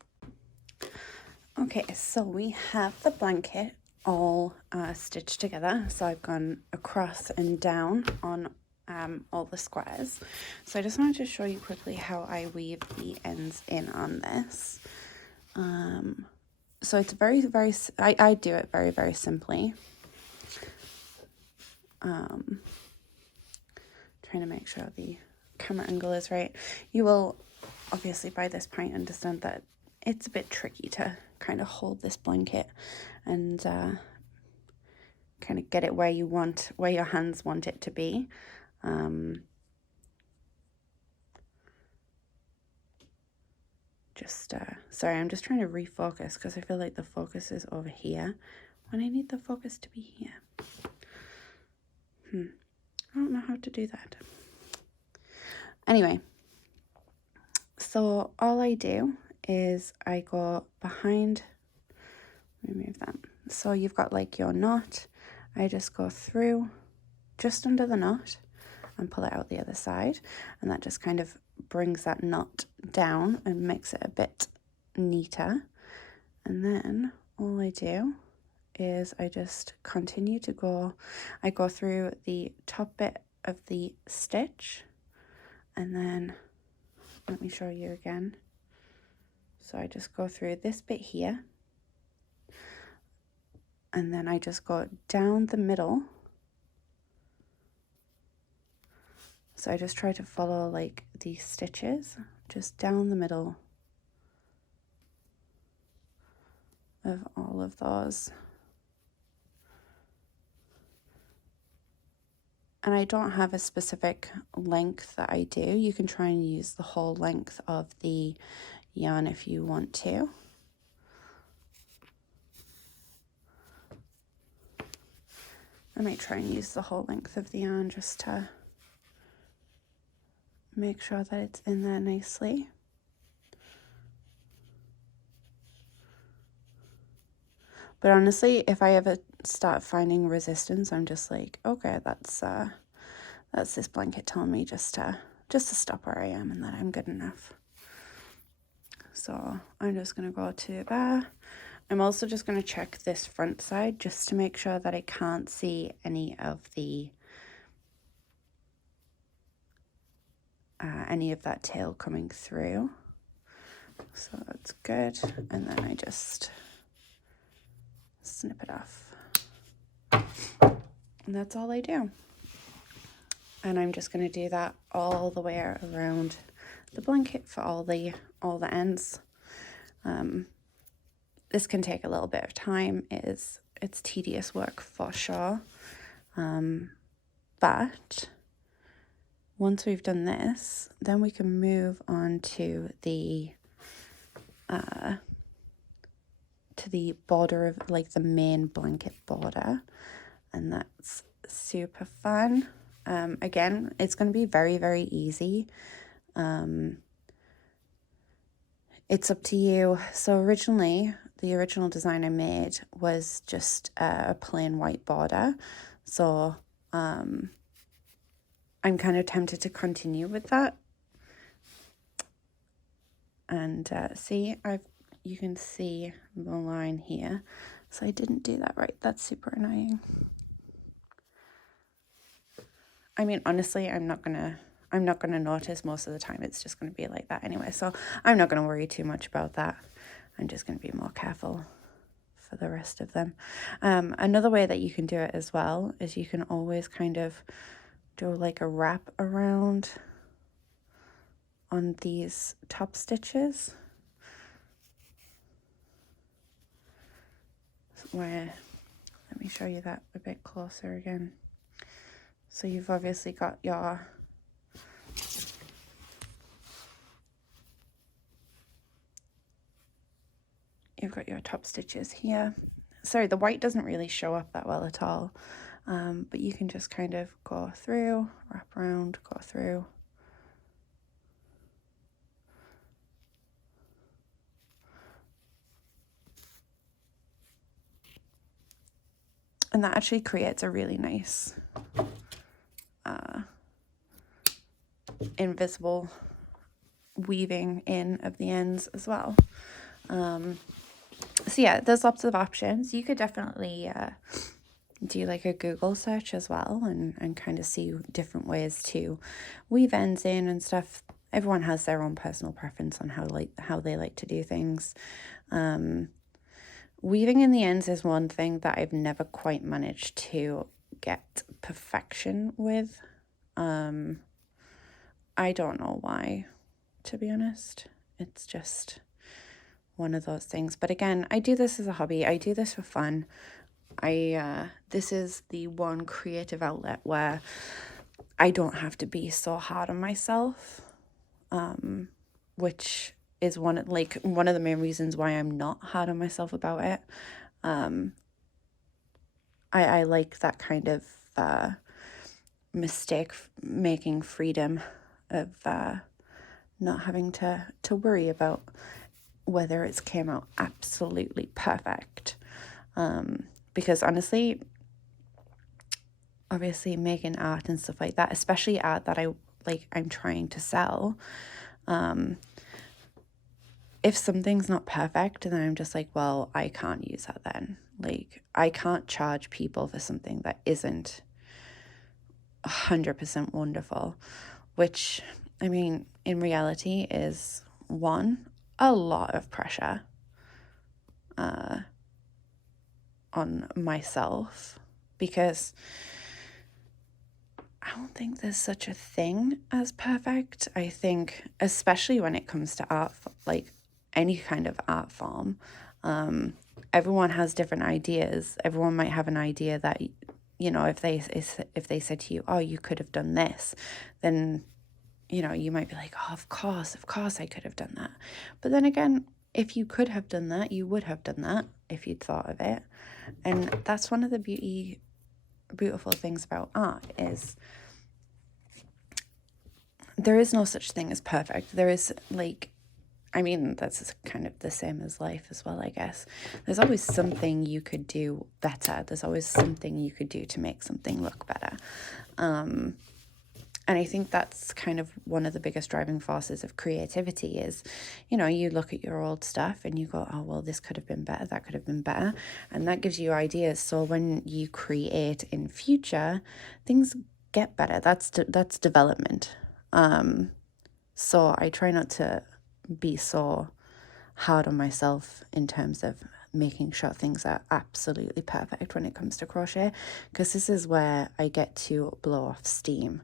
Okay, so we have the blanket all stitched together. So I've gone across and down on all the squares. So I just wanted to show you quickly how I weave the ends in on this. So it's I do it very, very simply. Trying to make sure the camera angle is right. You will obviously by this point understand that it's a bit tricky to kind of hold this blanket and kind of get it where your hands want it to be. Sorry, I'm just trying to refocus because I feel like the focus is over here when I need the focus to be here. I don't know how to do that. Anyway, so all I do is I go behind, let me move that. So you've got like your knot. I just go through just under the knot and pull it out the other side, and that just kind of brings that knot down and makes it a bit neater. And then all I do is I just continue to go, I go through the top bit of the stitch, and then let me show you again. So I just go through this bit here, and then I just go down the middle. So I just try to follow like these stitches just down the middle of all of those. And I don't have a specific length that I do. You can try and use the whole length of the yarn if you want to. I might try and use the whole length of the yarn just to make sure that it's in there nicely. But honestly, if I ever start finding resistance, I'm just like, okay, that's this blanket telling me just to stop where I am and that I'm good enough. So I'm just going to go to there. I'm also just going to check this front side just to make sure that I can't see any of that tail coming through. So that's good. And then I just snip it off. And that's all I do. And I'm just going to do that all the way around the blanket for all the ends. This can take a little bit of time. It's tedious work for sure. But once we've done this, then we can move on to the to the border of like the main blanket border, and that's super fun. Again, it's going to be very, very easy. It's up to you. So originally, the original design I made was just a plain white border. So I'm kind of tempted to continue with that. And see, you can see the line here. So I didn't do that right. That's super annoying. I mean, honestly, I'm not gonna notice most of the time. It's just gonna be like that anyway. So I'm not gonna worry too much about that. I'm just gonna be more careful for the rest of them. Another way that you can do it as well is you can always kind of do like a wrap around on these top stitches. Where, let me show you that a bit closer again. So you've obviously got your top stitches here. Sorry, the white doesn't really show up that well at all, but you can just kind of go through, wrap around, go through. And that actually creates a really nice invisible weaving in of the ends as well. So yeah, there's lots of options. You could definitely do like a Google search as well and kind of see different ways to weave ends in and stuff. Everyone has their own personal preference on how they like to do things. Weaving in the ends is one thing that I've never quite managed to get perfection with. I don't know why, to be honest. It's just one of those things. But again, I do this as a hobby. I do this for fun. This is the one creative outlet where I don't have to be so hard on myself, which is one of the main reasons why I'm not hard on myself about it. I like that kind of mistake making freedom of not having to worry about whether it's came out absolutely perfect. Because honestly, obviously making art and stuff like that, especially art that I'm trying to sell, if something's not perfect, then I'm just like, well, I can't use that then. Like, I can't charge people for something that isn't 100% wonderful, which, I mean, in reality is, one, a lot of pressure on myself, because I don't think there's such a thing as perfect. I think, especially when it comes to art, like any kind of art form, everyone has different ideas. Everyone might have an idea that, you know, if they said to you, oh, you could have done this, then, you know, you might be like, oh, of course I could have done that. But then again, if you could have done that, you would have done that if you'd thought of it. And that's one of the beautiful things about art is there is no such thing as perfect. There is that's kind of the same as life as well, I guess. There's always something you could do better. There's always something you could do to make something look better. And I think that's kind of one of the biggest driving forces of creativity is, you know, you look at your old stuff and you go, oh, well, this could have been better, that could have been better. And that gives you ideas. So when you create in future, things get better. That's development. So I try not to be so hard on myself in terms of making sure things are absolutely perfect when it comes to crochet, because this is where I get to blow off steam.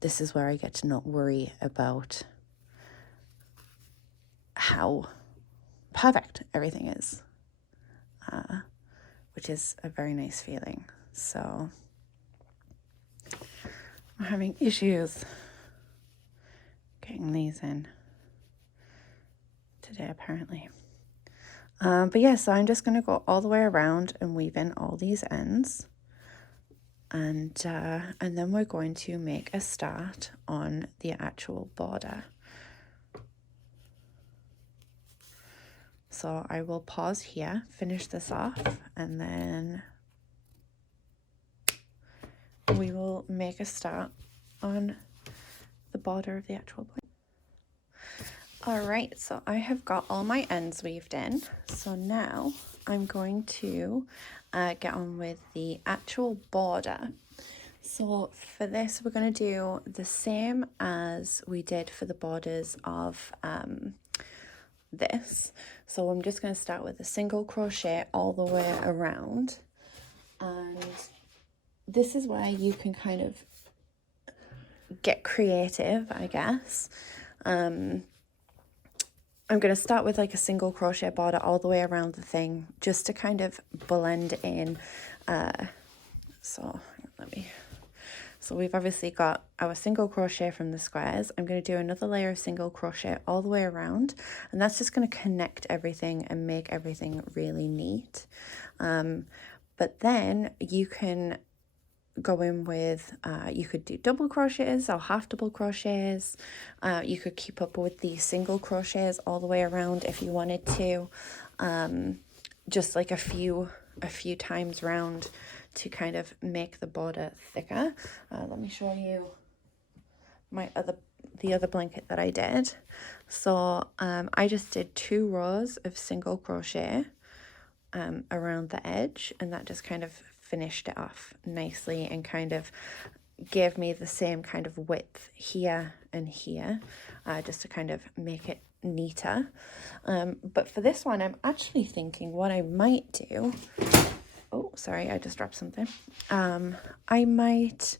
This is where I get to not worry about how perfect everything is, which is a very nice feeling. So I'm having issues getting these in today, apparently. But yeah, so I'm just going to go all the way around and weave in all these ends. And then we're going to make a start on the actual border. So I will pause here, finish this off, and then we will make a start on the border of the actual blanket. Alright, so I have got all my ends weaved in. So now I'm going to get on with the actual border. So for this, we're going to do the same as we did for the borders of this. So I'm just going to start with a single crochet all the way around. And this is where you can kind of get creative, I guess. I'm going to start with like a single crochet border all the way around the thing just to kind of blend in. So we've obviously got our single crochet from the squares. I'm going to do another layer of single crochet all the way around, and that's just going to connect everything and make everything really neat. But then you can go in with, you could do double crochets or half double crochets. You could keep up with the single crochets all the way around if you wanted to, just like a few times round to kind of make the border thicker. Let me show you the other blanket that I did. So I just did 2 rows of single crochet around the edge, and that just kind of finished it off nicely and kind of gave me the same kind of width here and here, just to kind of make it neater. But for this one, I'm actually thinking what I might do, oh sorry, I just dropped something. I might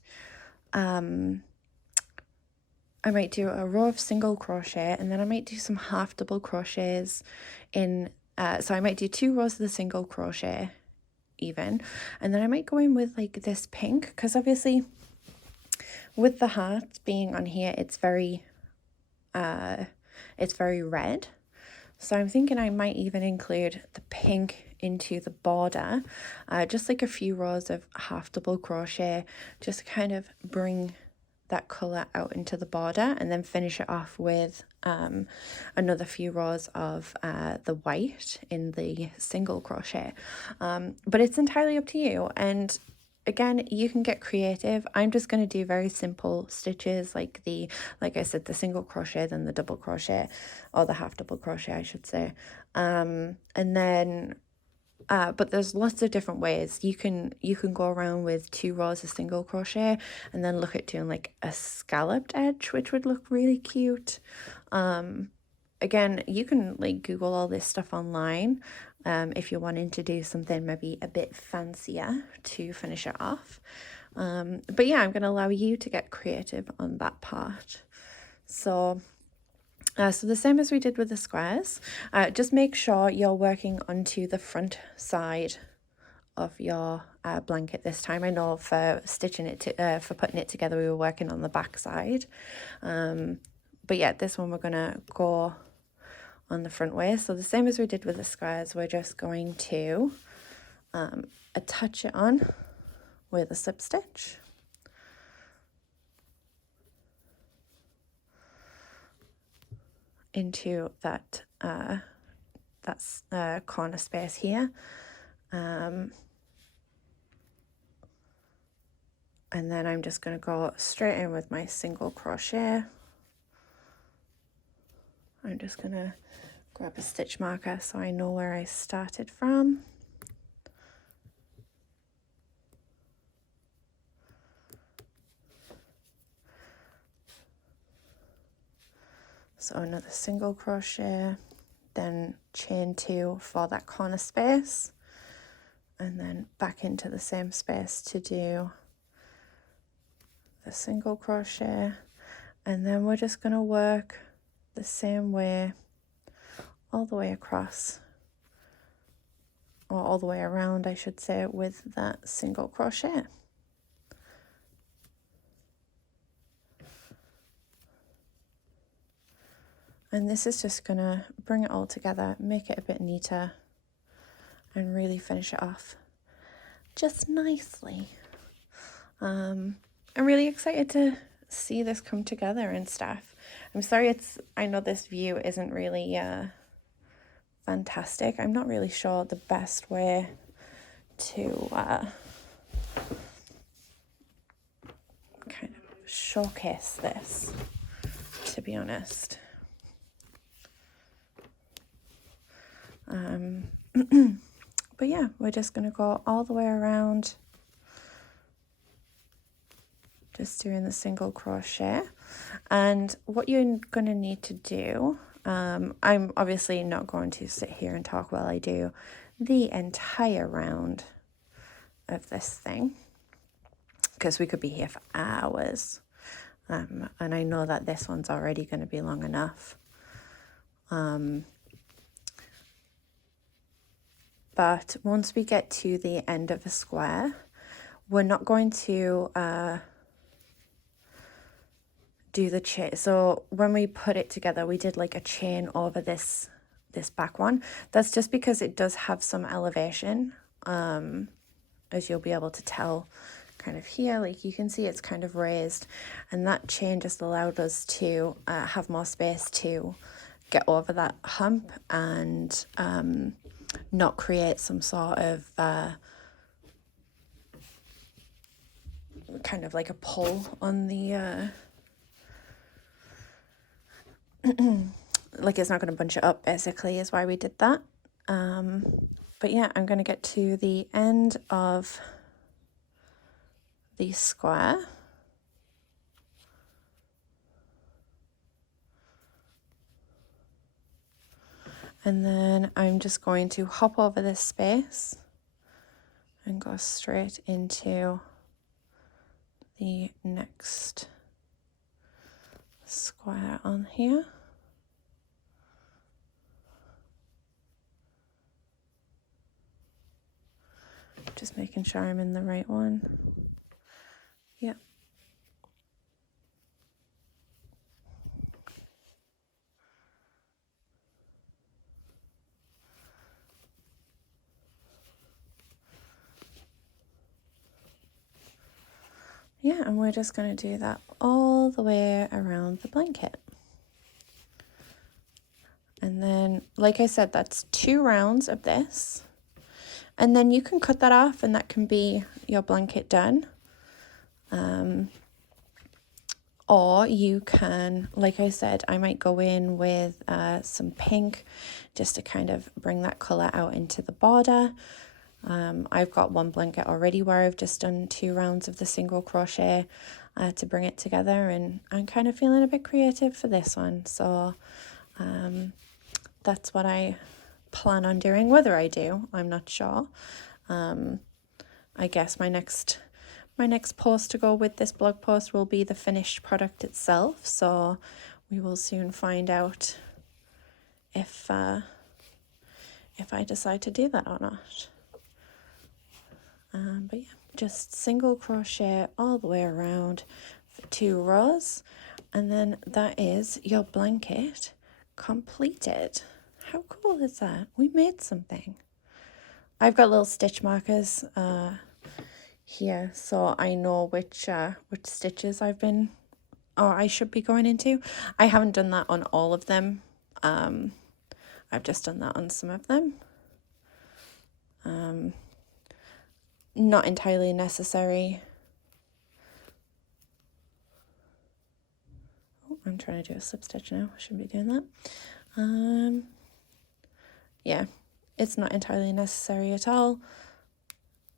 do a row of single crochet, and then I might do some half double crochets in, so I might do 2 rows of the single crochet even, and then I might go in with like this pink, because obviously with the hearts being on here, it's very red. So I'm thinking I might even include the pink into the border, just like a few rows of half double crochet, just to kind of bring that color out into the border, and then finish it off with another few rows of the white in the single crochet. But it's entirely up to you, and again, you can get creative. I'm just going to do very simple stitches, like I said, the single crochet, then the double crochet, or the half double crochet I should say, and then but there's lots of different ways. You can go around with 2 rows of single crochet and then look at doing like a scalloped edge, which would look really cute. Again, you can like Google all this stuff online if you're wanting to do something maybe a bit fancier to finish it off. But yeah, I'm going to allow you to get creative on that part. So the same as we did with the squares, just make sure you're working onto the front side of your blanket this time. I know for stitching it, for putting it together, we were working on the back side. But yeah, this one we're going to go on the front way. So the same as we did with the squares, we're just going to attach it on with a slip stitch. Into that corner space here, and then I'm just going to go straight in with my single crochet. I'm just going to grab a stitch marker so I know where I started from. So another single crochet, then chain 2 for that corner space, and then back into the same space to do the single crochet, and then we're just going to work the same way all the way across, or all the way around I should say, with that single crochet. And this is just gonna bring it all together, make it a bit neater, and really finish it off just nicely. I'm really excited to see this come together and stuff. I'm sorry I know this view isn't really fantastic. I'm not really sure the best way to kind of showcase this, to be honest. But yeah, we're just going to go all the way around, just doing the single crochet. And what you're going to need to do, I'm obviously not going to sit here and talk while I do the entire round of this thing, because we could be here for hours. And I know that this one's already going to be long enough. But once we get to the end of a square, we're not going to do the chain. So when we put it together, we did like a chain over this back one. That's just because it does have some elevation, as you'll be able to tell kind of here. Like you can see it's kind of raised, and that chain just allowed us to have more space to get over that hump and not create some sort of kind of like a pull on the like it's not going to bunch it up, basically, is why we did that. But yeah, I'm going to get to the end of the square. And then I'm just going to hop over this space and go straight into the next square on here. Just making sure I'm in the right one. Yep. Yeah, and we're just going to do that all the way around the blanket. And then, like I said, that's 2 rounds of this. And then you can cut that off and that can be your blanket done. Or you can, like I said, I might go in with some pink just to kind of bring that colour out into the border. I've got one blanket already where I've just done 2 rounds of the single crochet to bring it together, and I'm kind of feeling a bit creative for this one. So that's what I plan on doing. Whether I do, I'm not sure. I guess my next post to go with this blog post will be the finished product itself. So we will soon find out if I decide to do that or not. But yeah, just single crochet all the way around for 2 rows, and then that is your blanket completed. How cool is that? We made something. I've got little stitch markers here, so I know which stitches I should be going into. I haven't done that on all of them. I've just done that on some of them. Not entirely necessary. Oh, I'm trying to do a slip stitch now. I shouldn't be doing that. Yeah, it's not entirely necessary at all.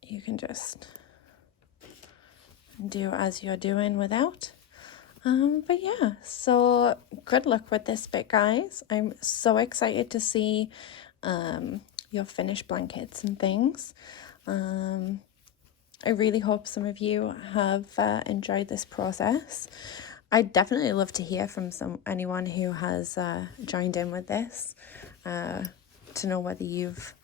You can just do as you're doing without. But yeah, so good luck with this bit, guys. I'm so excited to see your finished blankets and things. I really hope some of you have enjoyed this process. I'd definitely love to hear from anyone who has joined in with this, to know whether you've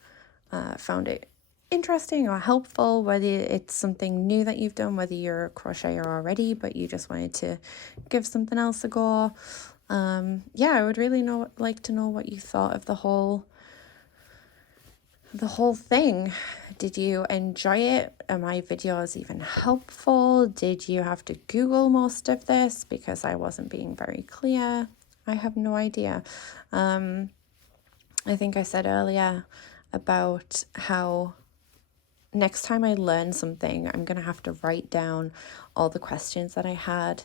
found it interesting or helpful, whether it's something new that you've done, whether you're a crocheter already but you just wanted to give something else a go. Yeah, I would really like to know what you thought of the whole the whole thing. Did you enjoy it? Are my videos even helpful? Did you have to Google most of this because I wasn't being very clear? I have no idea. I think I said earlier about how next time I learn something, I'm going to have to write down all the questions that I had,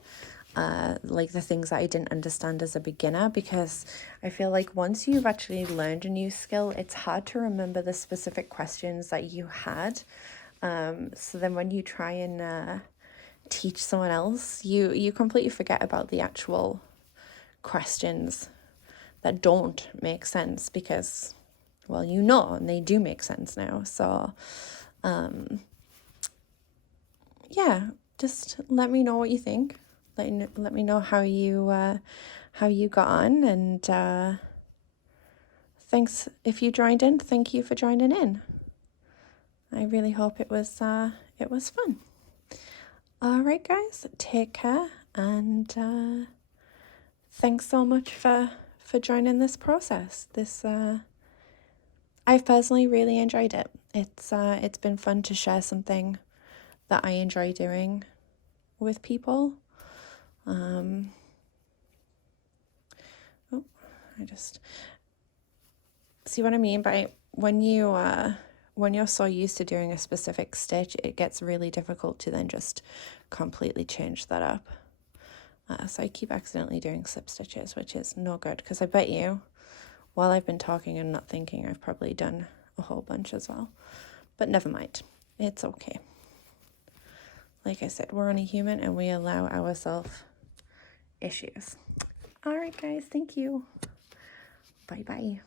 like the things that I didn't understand as a beginner, because I feel like once you've actually learned a new skill, it's hard to remember the specific questions that you had. So then when you try and teach someone else, you completely forget about the actual questions that don't make sense because, well, you know, and they do make sense now. So yeah, just let me know what you think. Let me know how you got on, and thanks if you joined in. Thank you for joining in. I really hope it was fun. All right, guys, take care, and thanks so much for joining this process. I've personally really enjoyed it. It's been fun to share something that I enjoy doing with people. I just see what I mean by when you're so used to doing a specific stitch, it gets really difficult to then just completely change that up. So I keep accidentally doing slip stitches, which is no good, because I bet you while I've been talking and not thinking, I've probably done a whole bunch as well. But never mind, it's okay. Like I said, we're only human and we allow ourselves issues. All right, guys, thank you. Bye-bye.